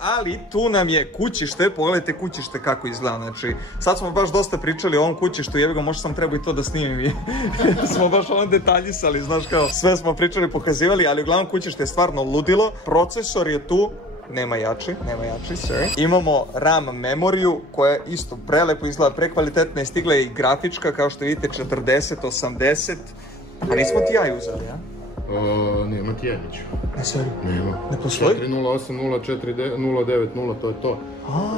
Ali tu nam je kućište, pogledajte kućište kako izgleda, znači sad smo baš dosta pričali o ovom kućištu, jebi ga, možda sam trebao i to da snimim i smo baš ono detaljisali, znaš kao, sve smo pričali, pokazivali, ali uglavnom kućište je stvarno ludilo, procesor je tu, nema jači, sorry. Imamo RAM memoriju koja isto prelepo izgleda, prekvalitetna je, stigla je i grafička, kao što vidite 40, 80, a nismo ti ja uzeli, ja? Nema ti Jedić. Ne, sorry. Nema. Ne postoji? 408-04-090, to je to.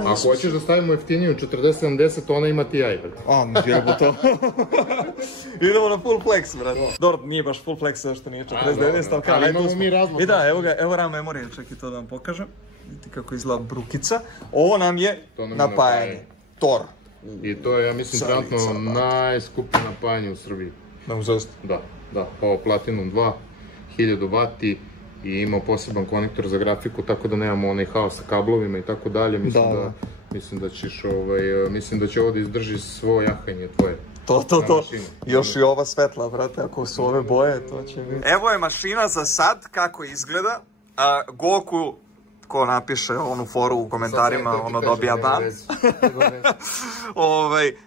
Ako hoćeš da stavimo jeftiniju 4070, ona ima ti iPad. Jebo to. Idemo na full flex, brad. Dobro, nije baš full flex, zašto nije 49, ali kao, imamo mi razlog. I da, evo RAM memorija, čekaj to da vam pokažem. Vidite kako izgleda brukica. Ovo nam je napajanje. Tor. I to je, ja mislim, trenutno najskuplje napajanje u Srbiji. Da, ovo Platinum 2, 1000 W i ima poseban konektor za grafiku, tako da nemamo onaj haos sa kablovima i tako dalje. Mislim da će ovo da izdrži svo jahanje tvoje. To. Još i ova svetla, brate, ako su ove boje, to će biti. Evo je mašina za sad, kako izgleda. Goku, ko napiše onu foru u komentarima, ono dobija ban.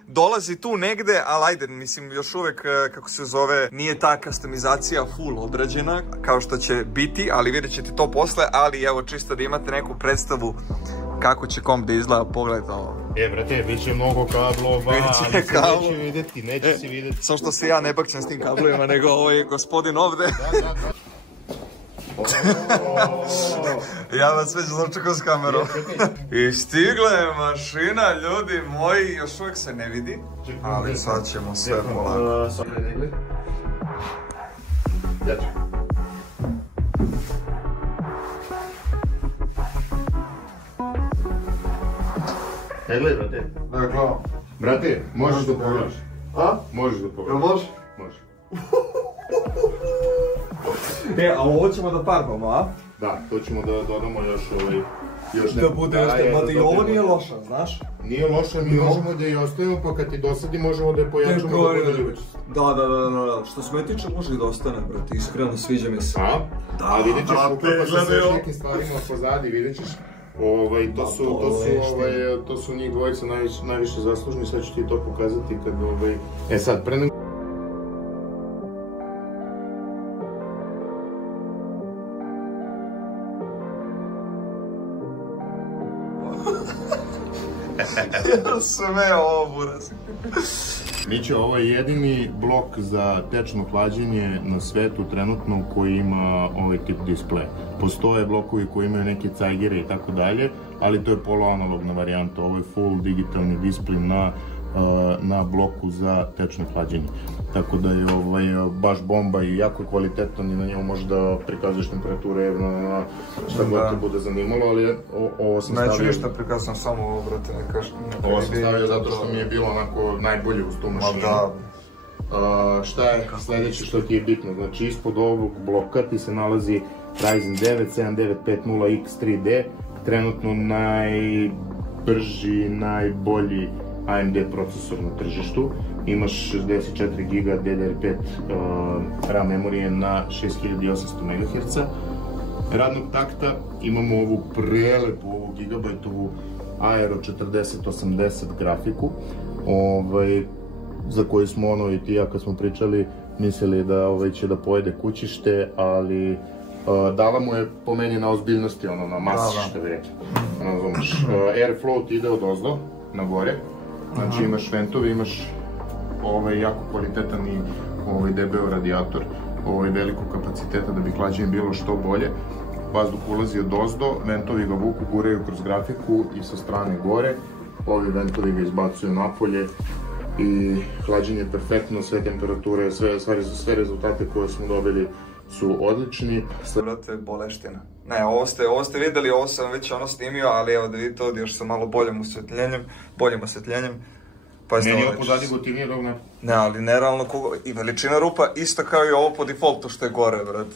Dolazi tu negde, ali ajde, mislim, još uvek, kako se zove, nije ta customizacija full odrađena, kao što će biti, ali vidjet ćete to posle, ali evo, čisto da imate neku predstavu kako će komp da izgleda, pogledajte ovo. Brate, bit će mnogo kablova, ali se neće si vidjeti. Samo što se ja ne bakćem s tim kablovima, nego ovaj gospodin ovde. Ja vas već začekao s kamerom. I stigla je mašina, ljudi moji, još uvijek se ne vidi, ali sad ćemo sve polako. Gledaj, brate. Brate, možeš da pogledaš. Možeš da pogledaš. Može? Može. A ovo ćemo da farbamo, a? Da, to ćemo da dodamo još da bude još te, mada i ovo nije loša, znaš? Nije loša, mi možemo da je ostavimo, pa kad ti dosadi možemo da je pojačamo da bude ljubić. Da, što se me tiče može i da ostane, brate, iskreno sviđa mi se. A vidjet ćeš, uklapa se još nekim stvarima pozadi, vidjet ćeš. To su njih dvojica najviše zaslužni, sad ću ti to pokazati kad sad, pre nego... Sve ovo buraz. Miće, ovo je jedini blok za tečno hlađenje na svetu trenutno koji ima ovaj tip displeja. Postoje blokovi koji imaju neke cajgere i tako dalje, ali to je poluanalogna varijanta. Ovo je full digitalni displej na bloku za tečno hlađenje. Tako da je baš bomba i jako kvalitetno i na njemu može da prikazuješ temperature na šta god te bude zanimalo, ali ovo sam stavio... Neću ništa prikazam, samo ovo, brate, ne kažem. Ovo sam stavio zato što mi je bilo onako najbolje uz tu mašinu. Šta je sledeće što ti je bitno? Znači, ispod ovog bloka ti se nalazi Ryzen 9 7950X 3D, trenutno najbrži, najbolji AMD procesor na tržištu. Imaš 64 GB DDR5 RAM memorije na 6800 MHz. Radnog takta imamo ovu prelepu, ovu gigabajtovu Aero 4080 grafiku, za koju smo ono i ti ja kad smo pričali mislili da će da pojede kućište, ali dala mu je po meni na ozbiljnosti, ono na masi što bi rekli. Airflow ti ide od ozdo na gore, znači imaš ventovi, imaš jako kvalitetan i debeo radijator velikog kapaciteta da bi hlađenje bilo što bolje. Vazduh ulazi od ozdo, ventovi ga vuku, guraju kroz grafiku i sa strane gore. Ovi ventovi ga izbacuju napolje i hlađenje je perfektno, sve temperature, sve rezultate koje smo dobili su odlični. Brate, boleština. Ne, ovo ste videli, ovo sam već snimio, ali evo da vidite ovdje još sa malo boljim osvetljenjem. Meni je pozadnji gotivnije dok ne. Ne, ali nerealno i veličina rupa isto kao i ovo po defaultu što je gore, brat.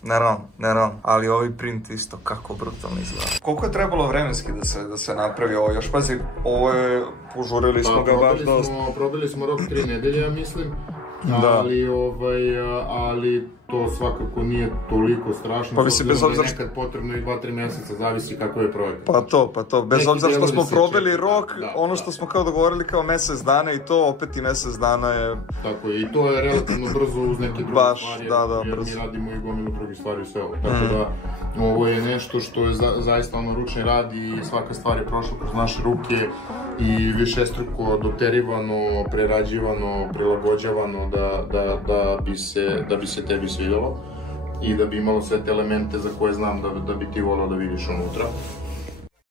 Nerealno. Ali ovaj print isto kako brutalno izgleda. Koliko je trebalo vremenski da se napravi ovo? Još pazi, ovo je, požurili smo ga baš dosta. Probili smo rok 3 nedelje, ja mislim. Ali to svakako nije toliko strašno. Pa mislim, bez obzira... Nekad potrebno i 2-3 mjeseca, zavisi kakav je projekat. Pa to, bez obzira što smo proveli rok, ono što smo kao dogovorili kao mjesec dana i to, opet i mjesec dana je... Tako je, i to je relativno brzo uz neke druge stvari, jer mi radimo i gomilu drugih stvari u selu. Tako da, ovo je nešto što je zaista ručni rad i svaka stvar je prošla kroz naše ruke i višestruko doterivano, prerađivano, prilagođavano da bi se tebi svidjelo i da bi imalo sve te elemente za koje znam da bi ti volao da vidiš unutra.